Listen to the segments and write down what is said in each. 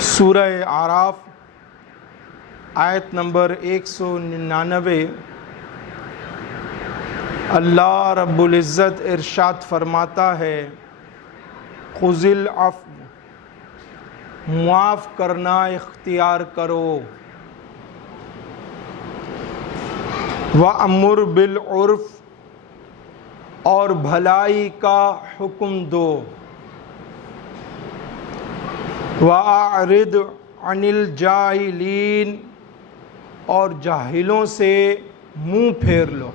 سورہ اعراف آیت نمبر 199۔ اللہ رب العزت ارشاد فرماتا ہے، خذ العفو، معاف کرنا اختیار کرو، وَأْمُرْ بِالْعُرْفِ، اور بھلائی کا حکم دو، وَأَعْرِضْ عَنِ الْجَاهِلِينَ، اور جاہلوں سے منہ پھیر لو۔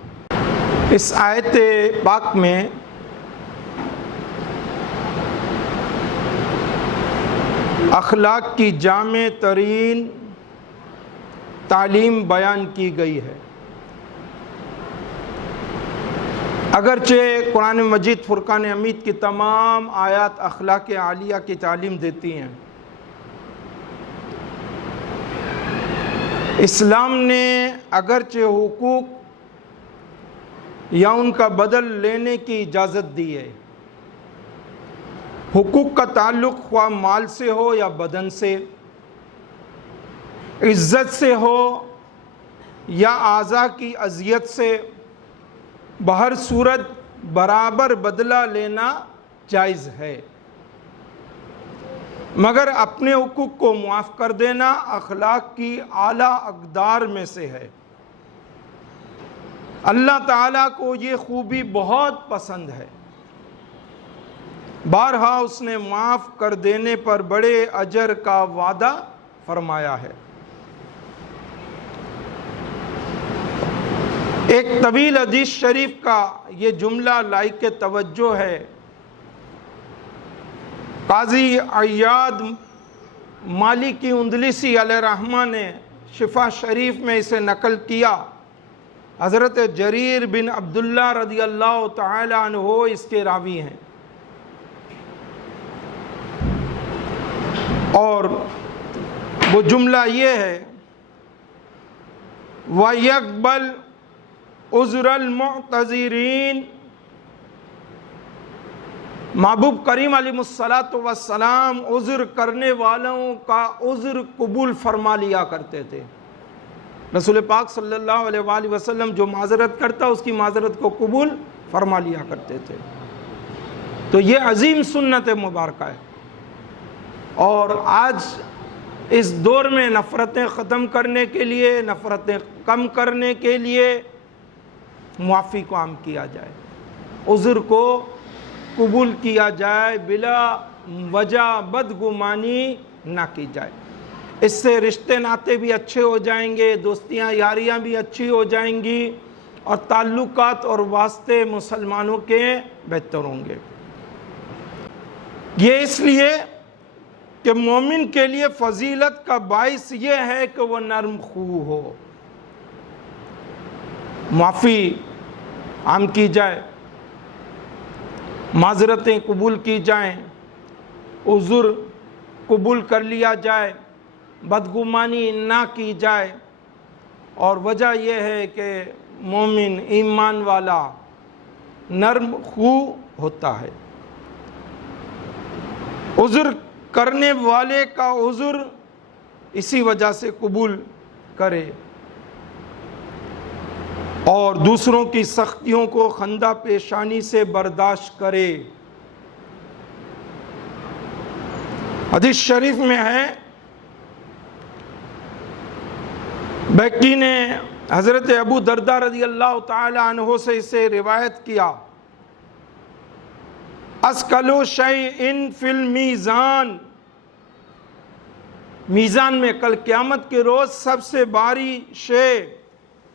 اس آیت پاک میں اخلاق کی جامع ترین تعلیم بیان کی گئی ہے۔ اگرچہ قرآن مجید فرقان حمید کی تمام آیات اخلاق عالیہ کی تعلیم دیتی ہیں، اسلام نے اگرچہ حقوق یا ان کا بدل لینے کی اجازت دی ہے۔ حقوق کا تعلق خواہ مال سے ہو یا بدن سے، عزت سے ہو یا اعضاء کی اذیت سے، بہر صورت برابر بدلہ لینا جائز ہے، مگر اپنے حقوق کو معاف کر دینا اخلاق کی اعلیٰ اقدار میں سے ہے۔ اللہ تعالیٰ کو یہ خوبی بہت پسند ہے، بارہا اس نے معاف کر دینے پر بڑے اجر کا وعدہ فرمایا ہے۔ ایک طویل حدیث شریف کا یہ جملہ لائق توجہ ہے۔ قاضی عیاض مالکی اندلسی علیہ رحمہ نے شفا شریف میں اسے نقل کیا۔ حضرت جریر بن عبداللہ رضی اللہ تعالی عنہ اس کے راوی ہیں، اور وہ جملہ یہ ہے، وَيَقْبَلْ عُذْرَ الْمُعْتَذِرِينَ۔ محبوب کریم علیہ السلام عذر کرنے والوں کا عذر قبول فرما لیا کرتے تھے۔ رسول پاک صلی اللہ علیہ وآلہ وسلم جو معذرت کرتا اس کی معذرت کو قبول فرما لیا کرتے تھے۔ تو یہ عظیم سنت مبارکہ ہے، اور آج اس دور میں نفرتیں ختم کرنے کے لیے، نفرتیں کم کرنے کے لیے معافی کو عام کیا جائے، عذر کو قبول کیا جائے، بلا وجہ بدگمانی نہ کی جائے۔ اس سے رشتے ناتے بھی اچھے ہو جائیں گے، دوستیاں یاریاں بھی اچھی ہو جائیں گی، اور تعلقات اور واسطے مسلمانوں کے بہتر ہوں گے۔ یہ اس لیے کہ مومن کے لیے فضیلت کا باعث یہ ہے کہ وہ نرم خو ہو، معافی عام کی جائے، معذرتیں قبول کی جائیں، عذر قبول کر لیا جائے، بدگمانی نہ کی جائے۔ اور وجہ یہ ہے کہ مومن ایمان والا نرم خو ہوتا ہے۔ عذر کرنے والے کا عذر اسی وجہ سے قبول کرے، اور دوسروں کی سختیوں کو خندہ پیشانی سے برداشت کرے۔ حدیث شریف میں ہے، بیکی نے حضرت ابو درداء رضی اللہ تعالی عنہ سے اسے روایت کیا، اثقل شیء فی المیزان، میزان میں کل قیامت کے روز سب سے بھاری شے،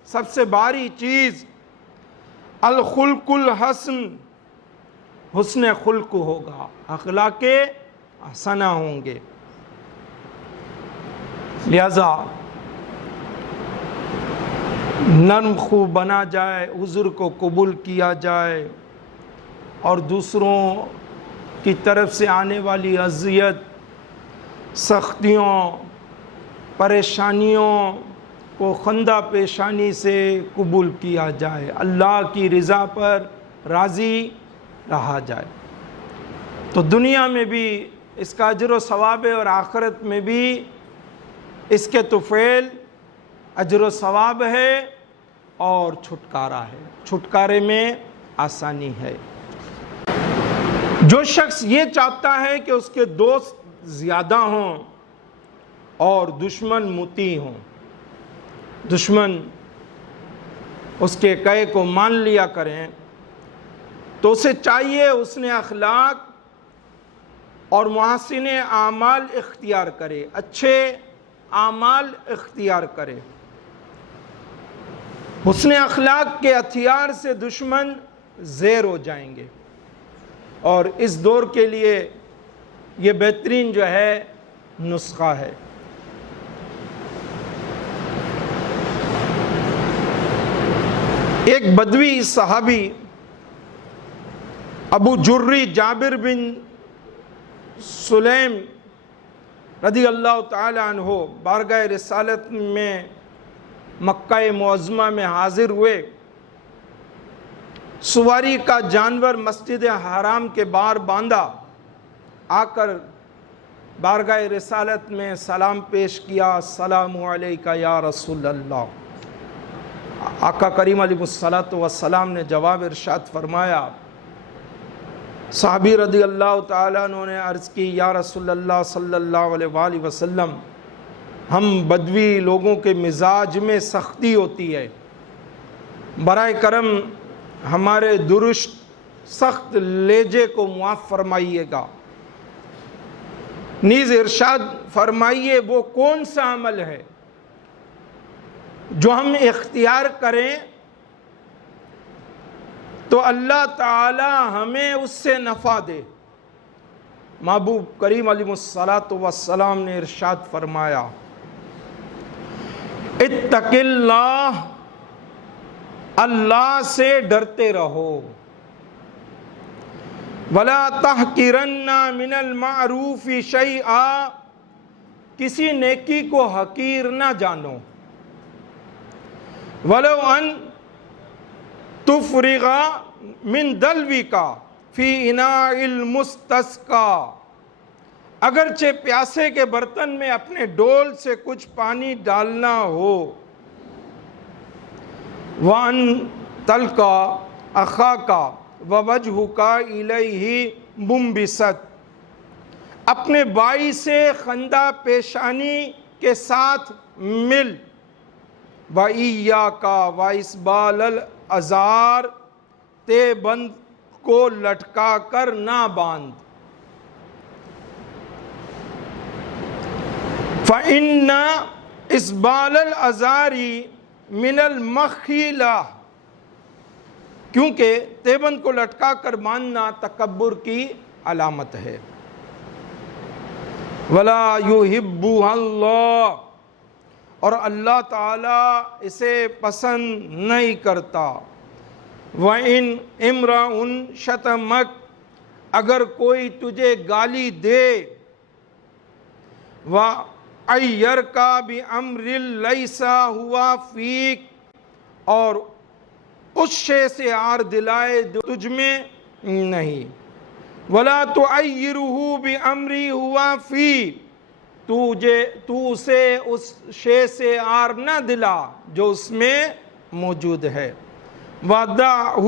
سب سے بھاری چیز، الخلق الحسن، حسن خلق ہوگا، اخلاق حسنہ ہوں گے۔ لہذا نرم خو بنا جائے، عذر کو قبول کیا جائے، اور دوسروں کی طرف سے آنے والی اذیت، سختیوں، پریشانیوں کو خندہ پیشانی سے قبول کیا جائے، اللہ کی رضا پر راضی رہا جائے۔ تو دنیا میں بھی اس کا اجر و ثواب ہے، اور آخرت میں بھی اس کے طفیل اجر و ثواب ہے اور چھٹکارا ہے، چھٹکارے میں آسانی ہے۔ جو شخص یہ چاہتا ہے کہ اس کے دوست زیادہ ہوں اور دشمن مطیع ہوں، دشمن اس کے کہے کو مان لیا کریں، تو اسے چاہیے اس نے اخلاق اور محاسن اعمال اختیار کرے، اچھے اعمال اختیار کرے۔ حسن اخلاق کے ہتھیار سے دشمن زیر ہو جائیں گے، اور اس دور کے لیے یہ بہترین جو ہے نسخہ ہے۔ ایک بدوی صحابی ابو جری جابر بن سلیم رضی اللہ تعالی عنہ بارگاہ رسالت میں مکہ معظمہ میں حاضر ہوئے۔ سواری کا جانور مسجد حرام کے باہر باندھا، آ کر بارگاہ رسالت میں سلام پیش کیا، السلام علیکہ یا رسول اللہ۔ آقا کریم علیہ الصلوۃ والسلام نے جواب ارشاد فرمایا۔ صحابی رضی اللہ تعالیٰ عنہ نے عرض کی، یا رسول اللہ صلی اللہ علیہ وآلہ وسلم، ہم بدوی لوگوں کے مزاج میں سختی ہوتی ہے، برائے کرم ہمارے درست سخت لہجے کو معاف فرمائیے گا۔ نیز ارشاد فرمائیے وہ کون سا عمل ہے جو ہم اختیار کریں تو اللہ تعالی ہمیں اس سے نفع دے۔ محبوب کریم علیہ الصلوۃ والسلام نے ارشاد فرمایا، اتق اللہ، اللہ سے ڈرتے رہو، ولا تحقرن من المعروف شیئا، کسی نیکی کو حقیر نہ جانو، ولو ان تفرغ من دلوک فی اناء المستسقى، اگرچہ پیاسے کے برتن میں اپنے ڈول سے کچھ پانی ڈالنا ہو، وَأَن تَلْقَى أَخَاكَ وَوَجْهُكَ إِلَيْهِ مُنبِسَطٌ، اپنے بھائی سے خندہ پیشانی کے ساتھ مل، وَإِيَّاكَ وَإِسْبَالَ الْأَزَارِ، تے بند کو لٹکا کر نہ باندھ، فَإِنَّ إِسْبَالَ الْأَزَارِ مِنَ الْمَخِيلَةِ، کیونکہ تیبند کو لٹکا کر باندھنا تکبر کی علامت ہے۔ وَلَا يُحِبُّهَا اللَّهُ، اور اللہ تعالی اسے پسند نہیں کرتا۔ وَإِنْ إِمْرَأٌ شَتَمَكَ، اگر کوئی تجھے گالی دے، وَأَيَّرْكَ بِأَمْرٍ لَيْسَ هُوَ فِيكَ، اور اس شے سے عار دلائے جو تجھ میں نہیں، وَلَا تُعَيِّرُهُ بِأَمْرٍ هُوَ فِيكَ، تو اسے اس شے سے عار نہ دلا جو اس میں موجود ہے، وَدَعْهُ،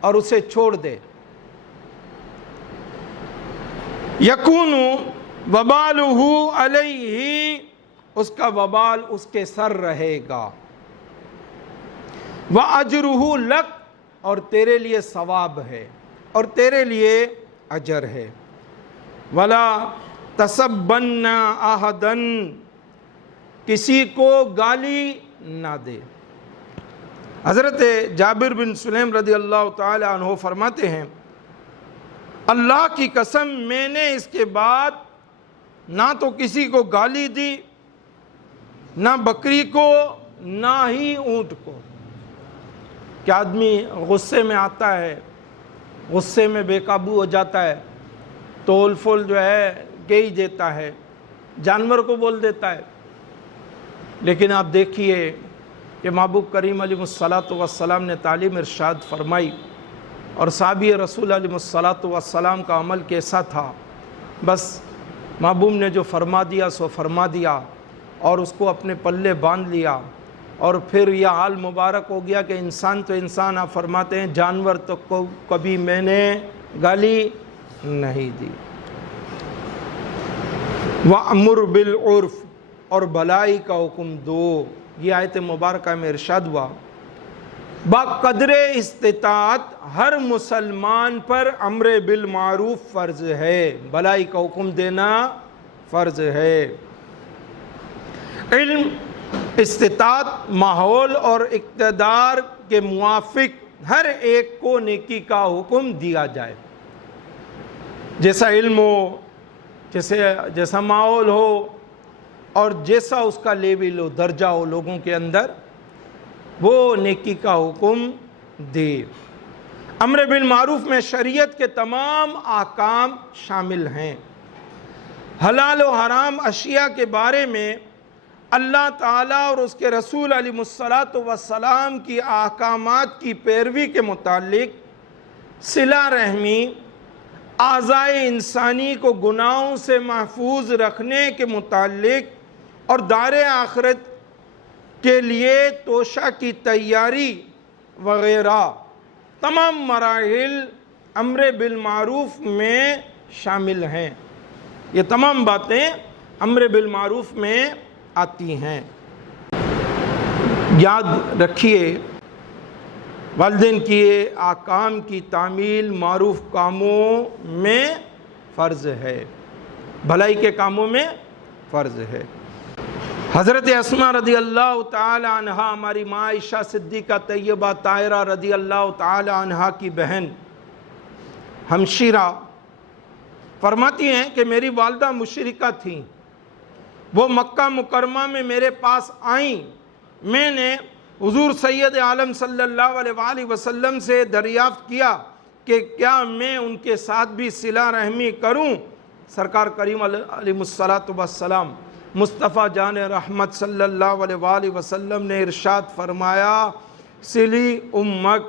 اور اسے چھوڑ دے، يَكُونُ وَبَالُهُ عَلَيْهِ، اس کا وبال اس کے سر رہے گا، وَأَجْرُهُ لَكَ، اور تیرے لیے ثواب ہے اور تیرے لیے اجر ہے۔ وَلَا تَسَبَّنَّ أَحَدًا، کسی کو گالی نہ دے۔ حضرت جابر بن سلیم رضی اللہ تعالی عنہ فرماتے ہیں، اللہ کی قسم میں نے اس کے بعد نہ تو کسی کو گالی دی، نہ بکری کو، نہ ہی اونٹ کو۔ کہ آدمی غصے میں آتا ہے، غصے میں بے قابو ہو جاتا ہے، تول فول جو ہے کہہ ہی دیتا ہے، جانور کو بول دیتا ہے۔ لیکن آپ دیکھیے کہ محبوب کریم علیہ الصلوۃ والسلام نے تعلیم ارشاد فرمائی، اور صحابی رسول علیہ الصلوۃ والسلام کا عمل کیسا تھا بس محبوب نے جو فرما دیا سو فرما دیا اور اس کو اپنے پلے باندھ لیا، اور پھر یہ حال مبارک ہو گیا کہ انسان تو انسان، آپ فرماتے ہیں جانور تو کبھی میں نے گالی نہیں دی۔ وَأْمُرْ بِالْعُرْفِ، اور بھلائی کا حکم دو۔ یہ آیت مبارکہ میں ارشاد ہوا بقدر استطاعت ہر مسلمان پر امر بالمعروف فرض ہے، بھلائی کا حکم دینا فرض ہے۔ علم، استطاعت، ماحول اور اقتدار کے موافق ہر ایک کو نیکی کا حکم دیا جائے، جیسا علم ہو، جیسا ماحول ہو اور جیسا اس کا لیول ہو، درجہ ہو لوگوں کے اندر، وہ نیکی کا حکم دے۔ امر بالمعروف میں شریعت کے تمام احکام شامل ہیں۔ حلال و حرام اشیاء کے بارے میں اللہ تعالیٰ اور اس کے رسول علیہ الصلاۃ والسلام کی احکامات کی پیروی کے متعلق، صلہ رحمی، اعضائے انسانی کو گناہوں سے محفوظ رکھنے کے متعلق اور دار آخرت کے لیے توشہ کی تیاری وغیرہ تمام مراحل امر بالمعروف میں شامل ہیں۔ یہ تمام باتیں امر بالمعروف میں آتی ہیں۔ یاد رکھیے والدین کی احکام کی تعمیل معروف کاموں میں فرض ہے، بھلائی کے کاموں میں فرض ہے۔ حضرت اسماء رضی اللہ تعالی عنہ، ہماری ماں عائشہ صدیقہ طیبہ طاہرہ رضی اللہ تعالی عنہ کی بہن ہمشیرہ، فرماتی ہیں کہ میری والدہ مشرکہ تھیں، وہ مکہ مکرمہ میں میرے پاس آئیں، میں نے حضور سید عالم صلی اللہ علیہ وآلہ وسلم سے دریافت کیا کہ کیا میں ان کے ساتھ بھی صلہ رحمی کروں؟ سرکار کریم علیہ الصلاۃ والسلام مصطفیٰ جان رحمت صلی اللہ علیہ وآلہ وسلم نے ارشاد فرمایا، صلی امک،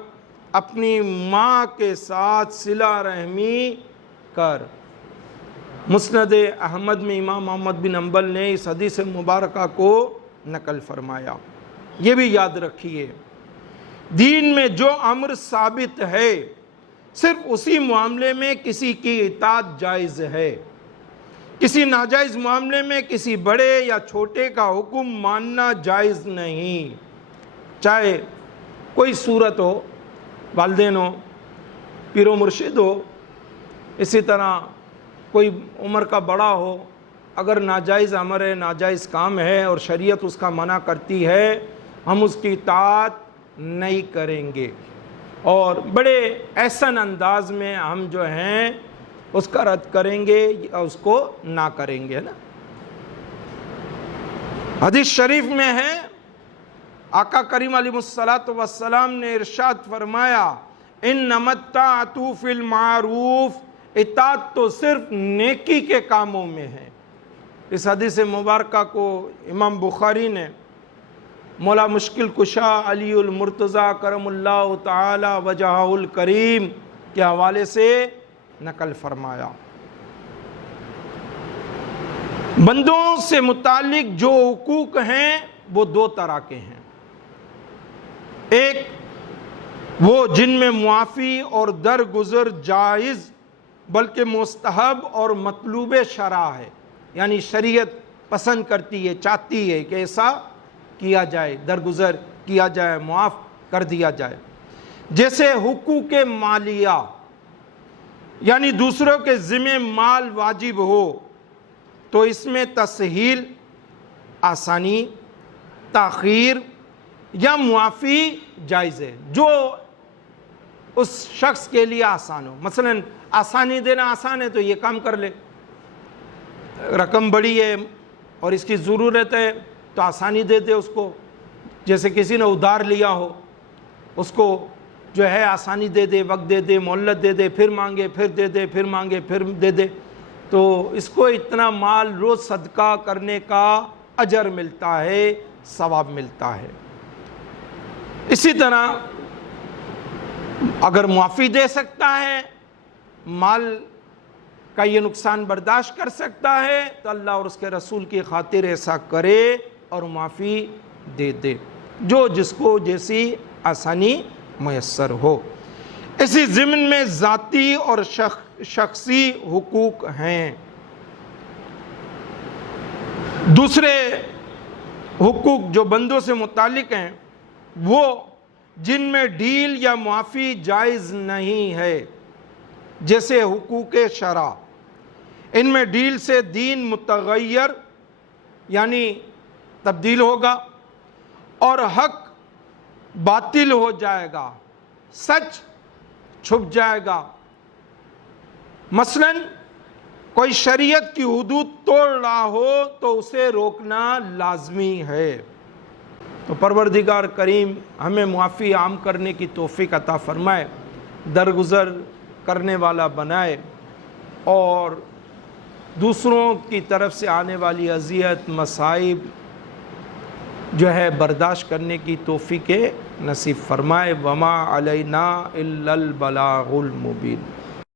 اپنی ماں کے ساتھ صلہ رحمی کر۔ مسند احمد میں امام محمد بن حنبل نے اس حدیث مبارکہ کو نقل فرمایا۔ یہ بھی یاد رکھیے، دین میں جو امر ثابت ہے صرف اسی معاملے میں کسی کی اطاعت جائز ہے، کسی ناجائز معاملے میں کسی بڑے یا چھوٹے کا حکم ماننا جائز نہیں، چاہے کوئی صورت ہو، والدین ہو، پیر و مرشد ہو، اسی طرح کوئی عمر کا بڑا ہو، اگر ناجائز امر ہے، ناجائز کام ہے اور شریعت اس کا منع کرتی ہے، ہم اس کی اطاعت نہیں کریں گے، اور بڑے احسن انداز میں ہم جو ہیں اس کا رد کریں گے یا اس کو نہ کریں گے نا۔ حدیث شریف میں ہے، آقا کریم علیہ الصلاۃ والسلام نے ارشاد فرمایا، انما الطاعۃ فی المعروف، اطاعت تو صرف نیکی کے کاموں میں ہے۔ اس حدیث مبارکہ کو امام بخاری نے مولا مشکل کشا علی المرتضیٰ کرم اللہ تعالی وجہہ الکریم کے حوالے سے نقل فرمایا۔ بندوں سے متعلق جو حقوق ہیں وہ دو طرح کے ہیں، ایک وہ جن میں معافی اور درگزر جائز بلکہ مستحب اور مطلوب شرع ہے، یعنی شریعت پسند کرتی ہے، چاہتی ہے کہ ایسا کیا جائے، درگزر کیا جائے، معاف کر دیا جائے، جیسے حقوق مالیہ، یعنی دوسروں کے ذمہ مال واجب ہو تو اس میں تسہیل، آسانی، تاخیر یا معافی جائز ہے، جو اس شخص کے لیے آسان ہو۔ مثلا آسانی دینا آسان ہے تو یہ کام کر لے، رقم بڑی ہے اور اس کی ضرورت ہے تو آسانی دے دے اس کو، جیسے کسی نے ادھار لیا ہو، اس کو جو ہے آسانی دے دے، وقت دے دے، مہلت دے دے، پھر مانگے، پھر دے دے، پھر مانگے، پھر دے دے، تو اس کو اتنا مال روز صدقہ کرنے کا اجر ملتا ہے، ثواب ملتا ہے۔ اسی طرح اگر معافی دے سکتا ہے، مال کا یہ نقصان برداشت کر سکتا ہے تو اللہ اور اس کے رسول کی خاطر ایسا کرے اور معافی دے دے، جو جس کو جیسی آسانی میسر ہو۔ اسی ضمن میں ذاتی اور شخصی حقوق ہیں۔ دوسرے حقوق جو بندوں سے متعلق ہیں وہ جن میں ڈیل یا معافی جائز نہیں ہے، جیسے حقوق شرع، ان میں ڈیل سے دین متغیر یعنی تبدیل ہوگا اور حق باطل ہو جائے گا، سچ چھپ جائے گا۔ مثلاً کوئی شریعت کی حدود توڑ رہا ہو تو اسے روکنا لازمی ہے۔ تو پروردگار کریم ہمیں معافی عام کرنے کی توفیق عطا فرمائے، درگزر کرنے والا بنائے اور دوسروں کی طرف سے آنے والی اذیت مصائب جو ہے برداشت کرنے کی توفیق نصیب فرمائے۔ وما علینا الا البلاغ المبین۔